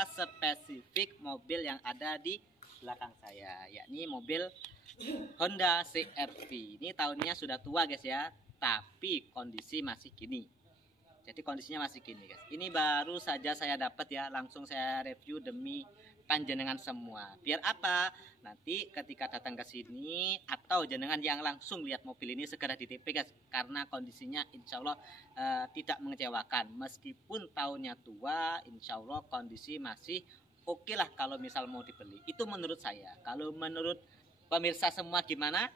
ke spesifik mobil yang ada di belakang saya, yakni mobil Honda CR-V. Ini tahunnya sudah tua guys ya, tapi kondisi masih gini. Jadi kondisinya masih gini guys. Ini baru saja saya dapat ya, langsung saya review demi panjenengan semua. Biar apa? Nanti ketika datang ke sini atau jenengan yang langsung lihat mobil ini segera di TP guys, karena kondisinya insya Allah tidak mengecewakan. Meskipun tahunnya tua, insya Allah kondisi masih oke lah kalau misal mau dibeli. Itu menurut saya. Kalau menurut pemirsa semua gimana?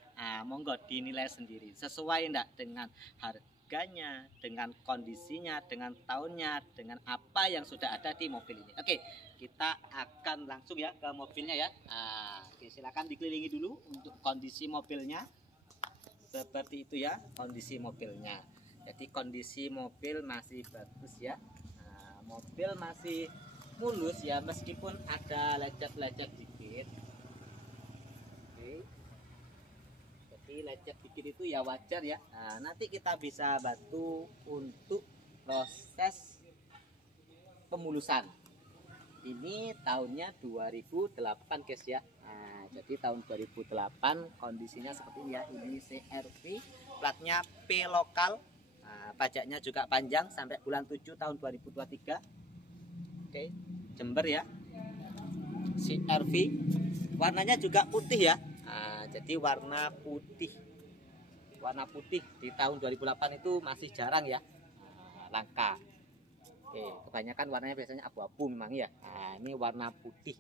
Monggo dinilai sendiri. Sesuai enggak dengan harganya, dengan kondisinya, dengan tahunnya, dengan apa yang sudah ada di mobil ini. Oke, kita akan langsung ya ke mobilnya ya. Oke, silakan dikelilingi dulu untuk kondisi mobilnya. Seperti itu ya kondisi mobilnya. Jadi kondisi mobil masih bagus ya. Mobil masih mulus ya, meskipun ada lecet-lecet dikit. Oke. Jadi lecet dikit itu ya wajar ya. Nanti kita bisa bantu untuk proses pemulusan. Ini tahunnya 2008 guys ya. Jadi tahun 2008 kondisinya seperti ini ya. Ini CR-V, platnya P lokal. Pajaknya juga panjang sampai bulan 7 tahun 2023. Oke, Jember ya. CR-V, warnanya juga putih ya. Jadi warna putih di tahun 2008 itu masih jarang ya, langka. Oke, kebanyakan warnanya biasanya abu-abu memang ya. Ini warna putih.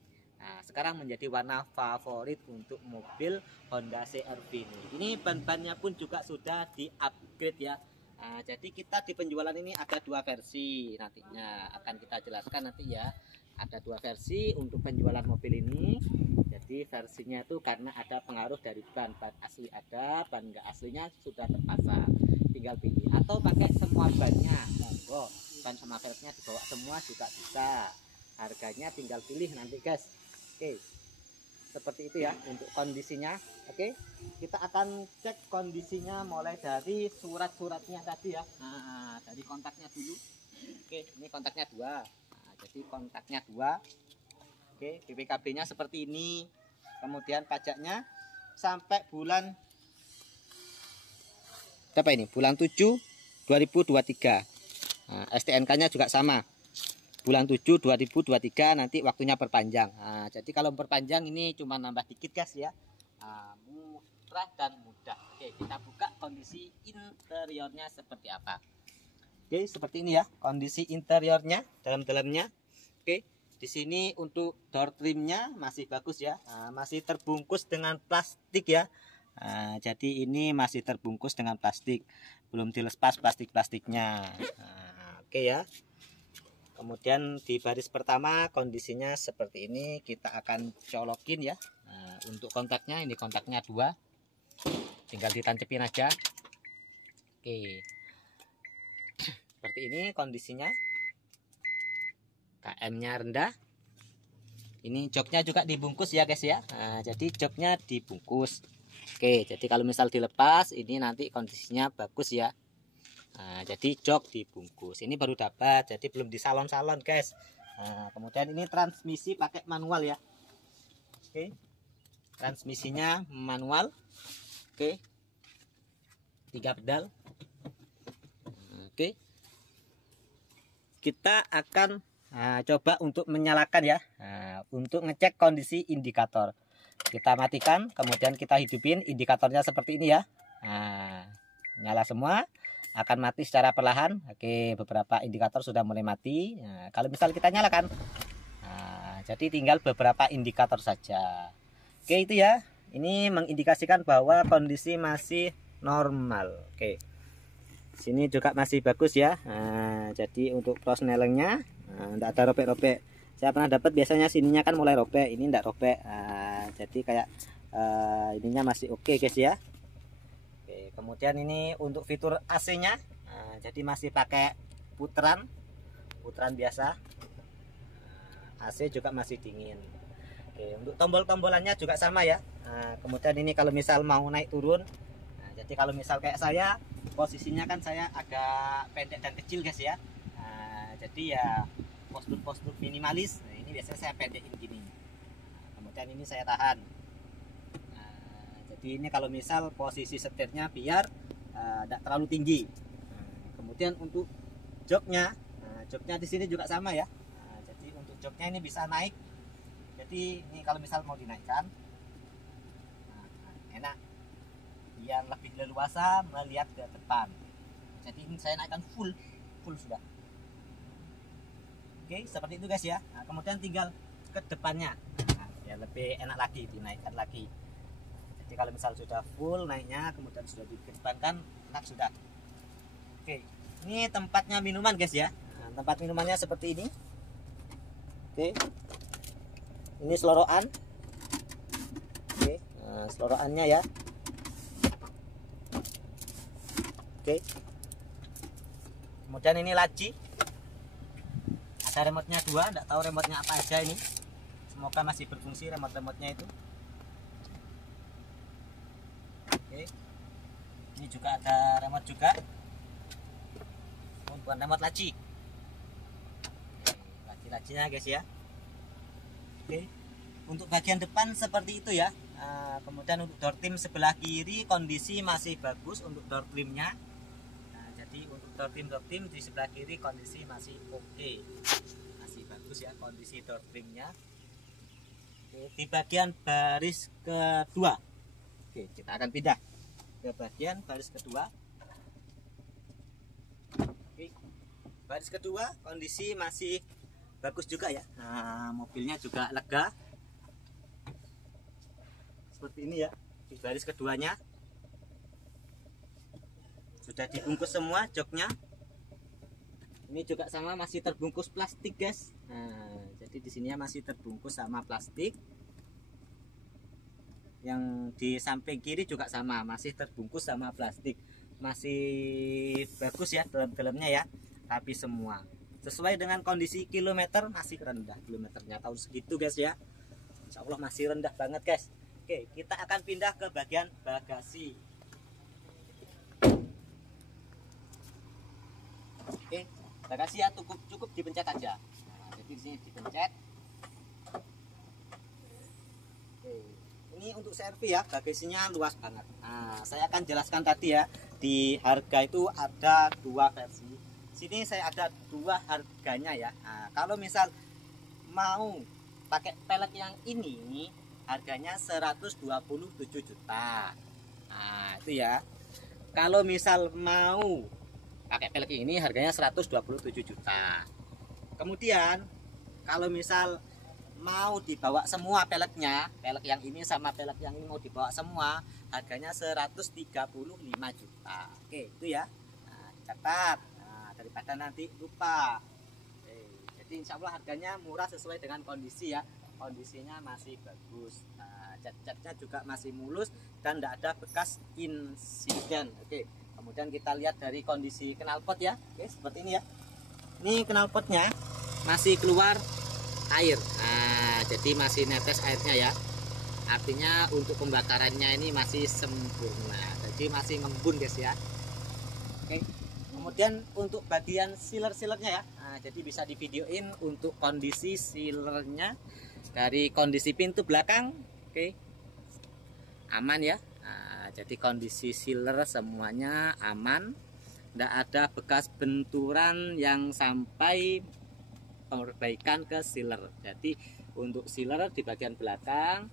Sekarang menjadi warna favorit untuk mobil Honda CR-V ini. Ini ban-bannya pun juga sudah di-upgrade ya. Jadi kita di penjualan ini ada dua versi, nantinya akan kita jelaskan nanti ya. Ada dua versi untuk penjualan mobil ini. Jadi versinya itu karena ada pengaruh dari ban asli ada, ban enggak aslinya sudah terpasang, tinggal pilih. Atau pakai semua bannya, monggo, ban sama velgnya dibawa semua juga bisa. Harganya tinggal pilih nanti guys. Oke, seperti itu ya untuk kondisinya. Oke, kita akan cek kondisinya mulai dari surat-suratnya tadi ya. Dari kontaknya dulu. Oke, ini kontaknya dua. Jadi kontaknya dua. Oke, BPKB-nya seperti ini. Kemudian pajaknya sampai bulan berapa ini? Bulan 7 2023. STNK-nya juga sama. Bulan 7 2023 nanti waktunya perpanjang. Jadi kalau perpanjang ini cuma nambah dikit guys ya. Murah dan mudah. Oke, kita buka kondisi interiornya seperti apa. Oke, seperti ini ya kondisi interiornya, dalam-dalamnya. Oke, di sini untuk door trimnya masih bagus ya, masih terbungkus dengan plastik ya. Jadi ini masih terbungkus dengan plastik, belum dilepas plastiknya. Oke ya. Kemudian di baris pertama kondisinya seperti ini, kita akan colokin ya. Untuk kontaknya, ini kontaknya dua, tinggal ditancepin aja. Oke. Seperti ini kondisinya, KM-nya rendah. Ini joknya juga dibungkus ya guys ya. Jadi joknya dibungkus. Oke, jadi kalau misal dilepas ini nanti kondisinya bagus ya. Jadi jok dibungkus. Ini baru dapat, jadi belum di salon-salon guys. Kemudian ini transmisi pakai manual ya. Oke, transmisinya manual. Oke, 3 pedal. Oke, kita akan coba untuk menyalakan ya, untuk ngecek kondisi indikator. Kita matikan, kemudian kita hidupin indikatornya seperti ini ya. Nyala semua, akan mati secara perlahan. Oke, beberapa indikator sudah mulai mati. Kalau misal kita nyalakan, jadi tinggal beberapa indikator saja. Oke, itu ya, ini mengindikasikan bahwa kondisi masih normal. Oke, sini juga masih bagus ya. Jadi untuk prosnelengnya enggak ada robek-robek. Saya pernah dapat biasanya sininya kan mulai robek, ini enggak robek. Jadi kayak ininya masih oke guys ya. Oke, kemudian ini untuk fitur AC-nya, jadi masih pakai puteran biasa. AC juga masih dingin. Oke, untuk tombol-tombolannya juga sama ya. Kemudian ini kalau misal mau naik turun, jadi kalau misal kayak saya, posisinya kan saya agak pendek dan kecil guys ya. Jadi ya postur-postur minimalis. Nah, ini biasanya saya pendekin gini. Kemudian ini saya tahan. Jadi ini kalau misal posisi setirnya biar tidak terlalu tinggi. Kemudian untuk joknya, joknya di sini juga sama ya. Jadi untuk joknya ini bisa naik. Jadi ini kalau misal mau dinaikkan, enak, biar lebih leluasa melihat ke depan. Jadi ini saya naikkan full sudah. Oke, seperti itu guys ya. Kemudian tinggal ke depannya, ya lebih enak lagi dinaikkan lagi. Jadi kalau misal sudah full naiknya, kemudian sudah dikedepankan, enak sudah. Oke, ini tempatnya minuman guys ya. Tempat minumannya seperti ini. Oke, ini selorokan. Oke, selorokannya ya. Oke, kemudian ini laci. Ada remote-nya 2, enggak tahu remote-nya apa aja ini. Semoga masih berfungsi remote-nya itu. Oke, ini juga ada remote juga. Oh, bukan remote laci. Laci-lacinya guys ya. Oke, untuk bagian depan seperti itu ya. Kemudian untuk door trim sebelah kiri kondisi masih bagus untuk door trimnya. Jadi untuk door trim di sebelah kiri kondisi masih oke, masih bagus ya kondisi door trimnya. Oke, di bagian baris kedua, oke, kita akan pindah ke bagian baris kedua. Oke, baris kedua kondisi masih bagus juga ya. Mobilnya juga lega seperti ini ya. Di baris keduanya sudah dibungkus semua joknya. Ini juga sama masih terbungkus plastik guys. Jadi di sini masih terbungkus sama plastik. Yang di samping kiri juga sama masih terbungkus sama plastik. Masih bagus ya dalam-dalamnya ya. Tapi semua sesuai dengan kondisi kilometer masih rendah kilometernya tahun segitu guys ya. Insya Allah masih rendah banget guys. Oke, kita akan pindah ke bagian bagasi. Oke, bagasi ya cukup dipencet aja. Jadi di sini dipencet. Oke, ini untuk servis ya, bagasinya luas banget. Saya akan jelaskan tadi ya, di harga itu ada 2 versi. Sini saya ada 2 harganya ya. Kalau misal mau pakai pelek yang ini, harganya 127 juta. Itu ya. Kalau misal mau pakai pelek ini harganya 127 juta. Kemudian kalau misal mau dibawa semua peleknya, pelek yang ini sama pelek yang ini mau dibawa semua, harganya 135 juta. Oke, itu ya. Catat. Daripada nanti lupa. Jadi insya Allah harganya murah sesuai dengan kondisi ya. Kondisinya masih bagus. Cat-catnya juga masih mulus dan tidak ada bekas insiden. Oke. Kemudian kita lihat dari kondisi knalpot ya. Oke, seperti ini ya. Ini knalpotnya masih keluar air. Jadi masih netes airnya ya. Artinya untuk pembakarannya ini masih sempurna. Jadi masih ngembun guys ya. Oke. Kemudian untuk bagian sealer-sealernya ya. Jadi bisa divideoin untuk kondisi sealernya dari kondisi pintu belakang. Oke. Aman ya. Jadi kondisi sealer semuanya aman, tidak ada bekas benturan yang sampai perbaikan ke sealer. Jadi untuk sealer di bagian belakang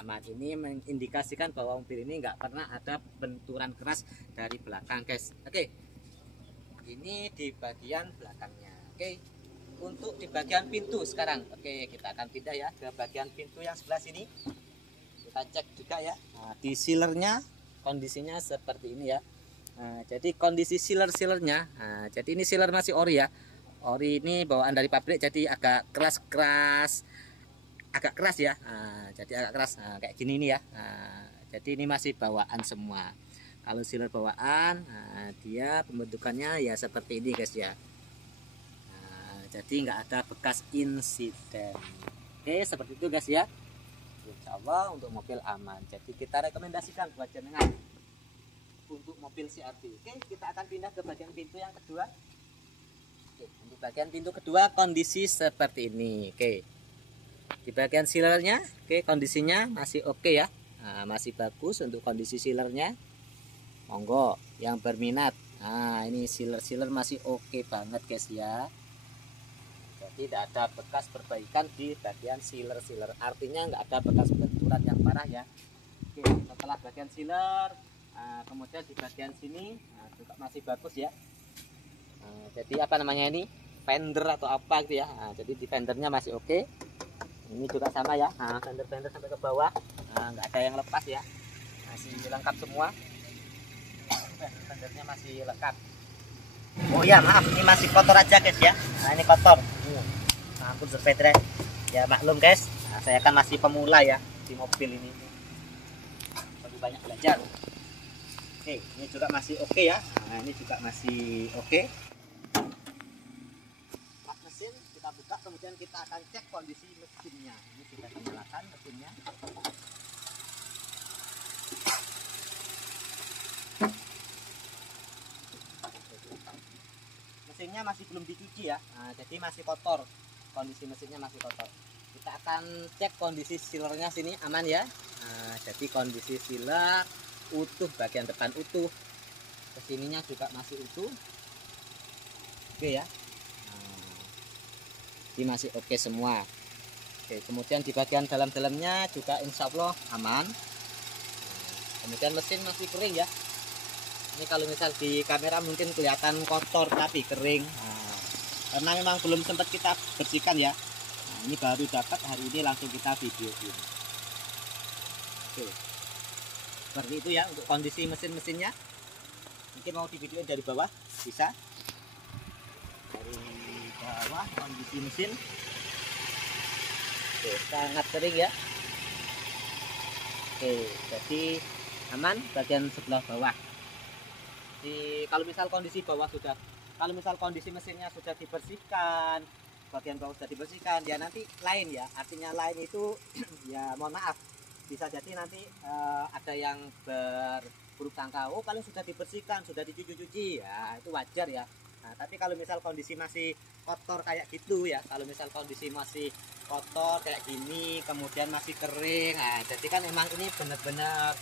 aman. Ini mengindikasikan bahwa mobil ini nggak pernah ada benturan keras dari belakang guys. Oke, ini di bagian belakangnya. Oke, untuk di bagian pintu sekarang. Oke, kita akan pindah ya ke bagian pintu yang sebelah sini. Kita cek juga ya. Di sealernya kondisinya seperti ini ya. Jadi kondisi sealernya, jadi ini sealer masih ori ya. Ori ini bawaan dari pabrik, jadi agak keras ya. Jadi agak keras kayak gini ini ya. Jadi ini masih bawaan semua. Kalau sealer bawaan, dia pembentukannya ya seperti ini guys ya. Jadi nggak ada bekas insiden. Oke, seperti itu guys ya. Insya Allah untuk mobil aman. Jadi kita rekomendasikan buat jenengan untuk mobil CR-V. Oke, kita akan pindah ke bagian pintu yang kedua. Oke, untuk bagian pintu kedua kondisi seperti ini. Oke, Di bagian sealernya, oke, kondisinya masih oke ya. Nah, masih bagus untuk kondisi sealernya. Monggo yang berminat. Nah, ini sealer masih oke banget guys ya. Jadi tidak ada bekas perbaikan di bagian sealer. Artinya nggak ada bekas benturan yang parah ya. Oke, setelah bagian sealer, kemudian di bagian sini juga masih bagus ya. Jadi apa namanya ini, fender atau apa gitu ya. Jadi di fendernya masih oke. Ini juga sama ya. Fender sampai ke bawah, nggak ada yang lepas ya, masih lengkap semua. Fendernya masih lengkap. Oh ya maaf, ini masih kotor aja guys ya. Ini kotor. Ampun sepeda ya, maklum guys. Saya kan masih pemula ya di mobil ini. Perlu banyak belajar. Oke, ini juga masih oke ya. Ini juga masih oke. Pas mesin kita buka, kemudian kita akan cek kondisi mesinnya. Ini sudah dinyalakan mesinnya. Mesinnya masih belum dicuci ya, jadi masih kotor. Kondisi mesinnya masih kotor. Kita akan cek kondisi sealernya sini aman ya. Jadi kondisi sealer utuh, bagian depan utuh, kesininya juga masih utuh. Oke ya. Ini masih oke semua. Oke, kemudian di bagian dalam-dalamnya juga insya Allah aman. Kemudian mesin masih kering ya. Ini kalau misal di kamera mungkin kelihatan kotor tapi kering, karena memang belum sempat kita bersihkan ya. Ini baru dapat hari ini, langsung kita videoin. Oke, seperti itu ya untuk kondisi mesinnya. Mungkin mau di videoin dari bawah bisa. Dari bawah kondisi mesin. Oke, sangat kering ya. Oke, jadi aman bagian sebelah bawah. Kalau misal kondisi mesinnya sudah dibersihkan, bagian bawah sudah dibersihkan, ya nanti lain ya. Artinya lain itu ya mohon maaf, bisa jadi nanti ada yang berburuk sangka, oh kalian sudah dibersihkan, sudah dicuci-cuci, ya itu wajar ya. Nah, tapi kalau misal kondisi masih kotor kayak gitu ya, kalau misal kondisi masih kotor kayak gini, kemudian masih kering, nah jadi kan emang ini benar-benar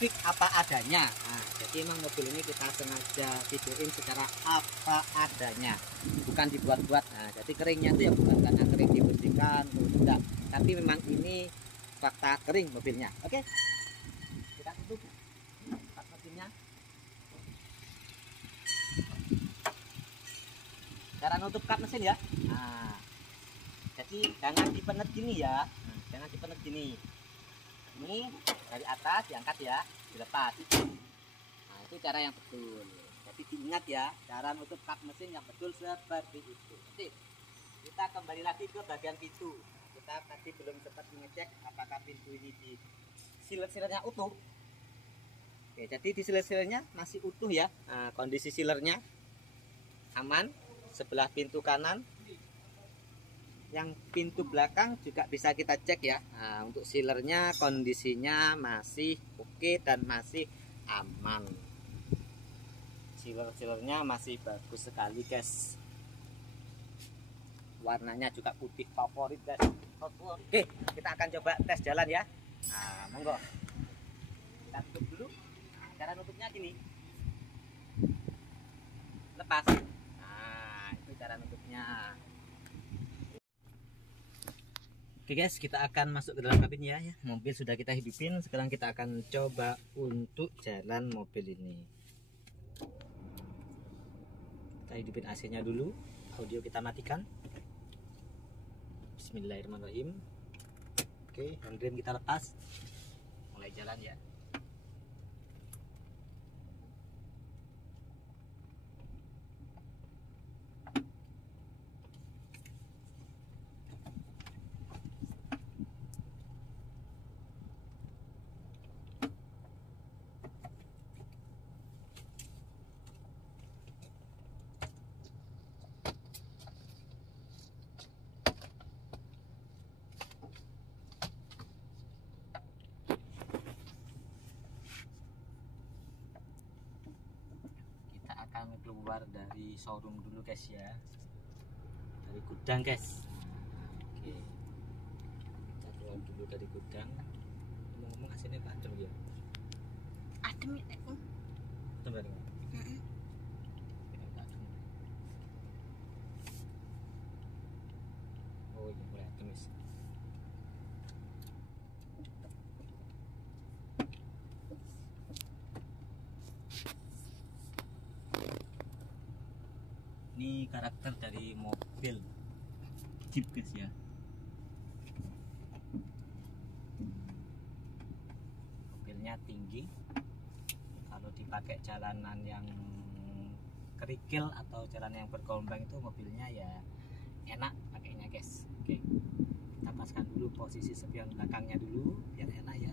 fix apa adanya. Nah, jadi emang mobil ini kita sengaja videoin secara apa adanya, bukan dibuat-buat. Nah, jadi keringnya itu ya bukan karena kering dibersihkan, tidak, tapi memang ini fakta kering mobilnya. Oke, kita tutup mesinnya. Cara nutup kap mesin ya. Nah, jadi jangan dipenet gini ya. Jangan dipenet gini. Ini dari atas diangkat ya, dilepas. Nah, itu cara yang betul. Jadi diingat ya, cara nutup kap mesin yang betul seperti itu. Oke, kita kembali lagi ke bagian pintu. Kita tadi belum sempat mengecek apakah pintu ini di sealernya utuh. Oke, jadi di sealernya masih utuh ya. Nah, kondisi sealernya aman. Sebelah pintu kanan, yang pintu belakang juga bisa kita cek ya. Nah, untuk sealernya kondisinya masih oke dan masih aman. Sealernya masih bagus sekali guys. Warnanya juga putih favorit guys. Oke, kita akan coba tes jalan ya. Nah, monggo. Kita tutup dulu. Nah, cara nutupnya gini. Lepas. Nah, itu cara nutupnya. Oke guys, kita akan masuk ke dalam kabin ya. Mobil sudah kita hidupin. Sekarang kita akan coba untuk jalan mobil ini. Kita hidupin AC-nya dulu. Audio kita matikan. Bismillahirrahmanirrahim. Oke, handrem kita lepas. Mulai jalan ya. Keluar dari showroom dulu guys ya, dari gudang guys. Oke. dulu dari gudang. Ngomong-ngomong hasilnya adem ya. Adem ya aku. Adem berarti. Oh iya mulai adem wis. Ini karakter dari mobil Jeep guys ya. Mobilnya tinggi. Kalau dipakai jalanan yang kerikil atau jalan yang bergelombang itu mobilnya ya enak pakainya guys. Oke, kita paskan dulu posisi spion belakangnya dulu biar enak ya.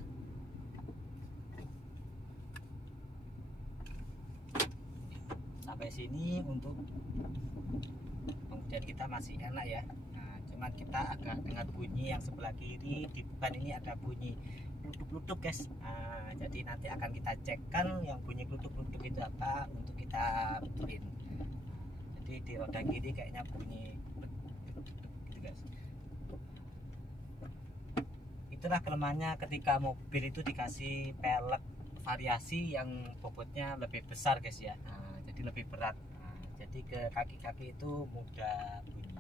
Sampai sini untuk kemudian kita masih enak ya. Nah, cuman kita agak dengar bunyi yang sebelah kiri di ban ini ada bunyi klutuk-klutuk guys. Nah, jadi nanti akan kita cekkan yang bunyi klutuk-klutuk itu apa untuk kita betulin. Jadi di roda kiri kayaknya bunyi gitu guys. Itulah kelemahannya ketika mobil itu dikasih pelek variasi yang bobotnya lebih besar guys ya. Nah, jadi lebih berat. Nah, jadi ke kaki-kaki itu mudah bunyi.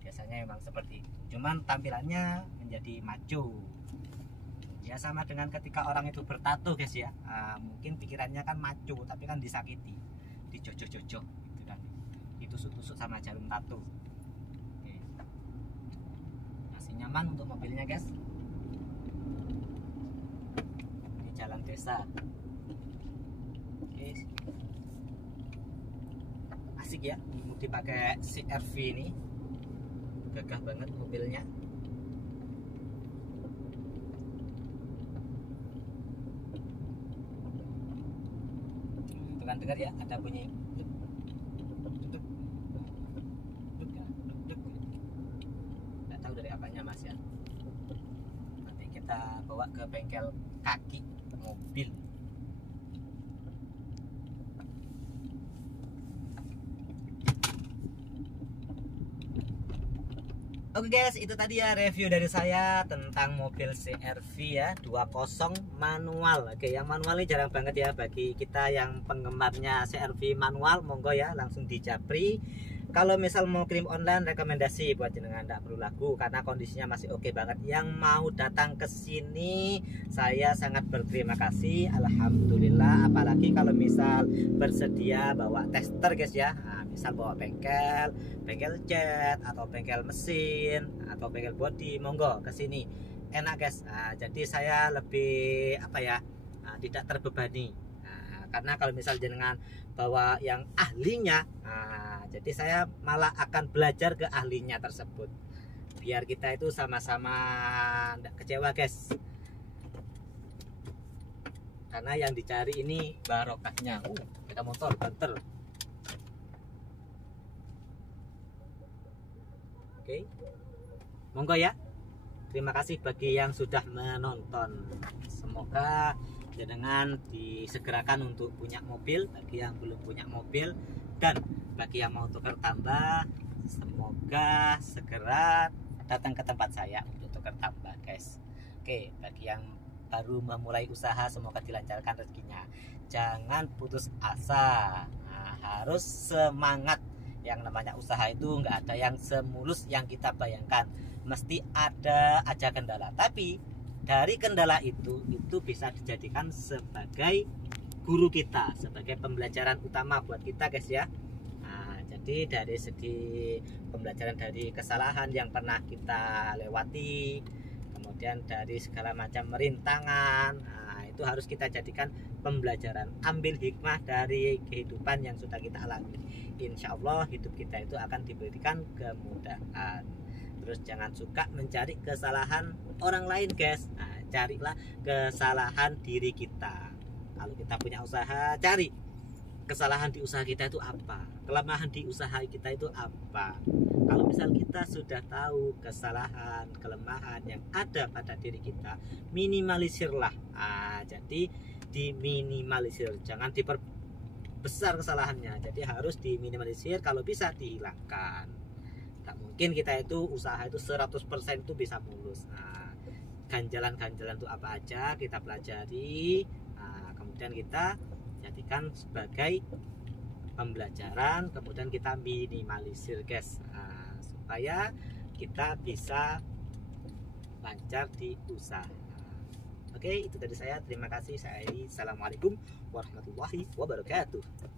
Biasanya memang seperti itu. Cuman tampilannya menjadi maco. Ya sama dengan ketika orang itu bertato guys ya. Nah, mungkin pikirannya kan maco tapi kan disakiti, dijojo-jojo gitu kan. Ditusuk-tusuk sama jarum tato. Oke. Masih nyaman untuk mobilnya guys. Ini jalan desa. Oke. Asik ya, dipakai CR-V ini. Gagah banget mobilnya. Kan dengar ya ada bunyi nggak tahu dari apanya mas ya. Nanti kita bawa ke bengkel kaki mobil. Oke guys, itu tadi ya review dari saya tentang mobil CR-V ya 20 manual. Oke, yang manual ini jarang banget ya bagi kita yang penggemarnya CR-V manual. Monggo ya langsung dijapri. Kalau misal mau kirim online, rekomendasi buat jenengan tidak perlu lagu karena kondisinya masih oke banget. Yang mau datang ke sini saya sangat berterima kasih, alhamdulillah. Apalagi kalau misal bersedia bawa tester guys ya. Nah, misal bawa bengkel cat atau bengkel mesin atau bengkel body, monggo ke sini. Enak guys. Nah, jadi saya lebih apa ya? Tidak terbebani. Nah, karena kalau misal jenengan bawa yang ahlinya, jadi saya malah akan belajar ke ahlinya tersebut biar kita itu sama-sama tidak kecewa guys, karena yang dicari ini barokahnya. Kita motor banter. Oke, monggo ya. Terima kasih bagi yang sudah menonton. Semoga jenengan disegerakan untuk punya mobil bagi yang belum punya mobil, dan bagi yang mau tukar tambah semoga segera datang ke tempat saya untuk tukar tambah guys. Oke, bagi yang baru memulai usaha semoga dilancarkan rezekinya, jangan putus asa. Nah, harus semangat. Yang namanya usaha itu nggak ada yang semulus yang kita bayangkan, mesti ada aja kendala, tapi dari kendala itu bisa dijadikan sebagai guru kita, sebagai pembelajaran utama buat kita guys ya. Nah, jadi dari segi pembelajaran dari kesalahan yang pernah kita lewati, kemudian dari segala macam rintangan, nah, itu harus kita jadikan pembelajaran, ambil hikmah dari kehidupan yang sudah kita alami. Insya Allah hidup kita itu akan diberikan kemudahan. Terus jangan suka mencari kesalahan orang lain guys. Nah, carilah kesalahan diri kita. Kalau kita punya usaha, cari kesalahan di usaha kita itu apa, kelemahan di usaha kita itu apa. Kalau misal kita sudah tahu kesalahan, kelemahan yang ada pada diri kita, minimalisirlah. Jadi diminimalisir, jangan diperbesar kesalahannya. Jadi harus diminimalisir, kalau bisa dihilangkan. Tak mungkin kita itu usaha itu 100% itu bisa mulus. Nah, ganjalan-ganjalan itu apa aja kita pelajari. Nah, kemudian kita jadikan sebagai pembelajaran, kemudian kita minimalisir guys, supaya kita bisa lancar di usaha. Oke, itu dari saya. Terima kasih. Assalamualaikum warahmatullahi wabarakatuh.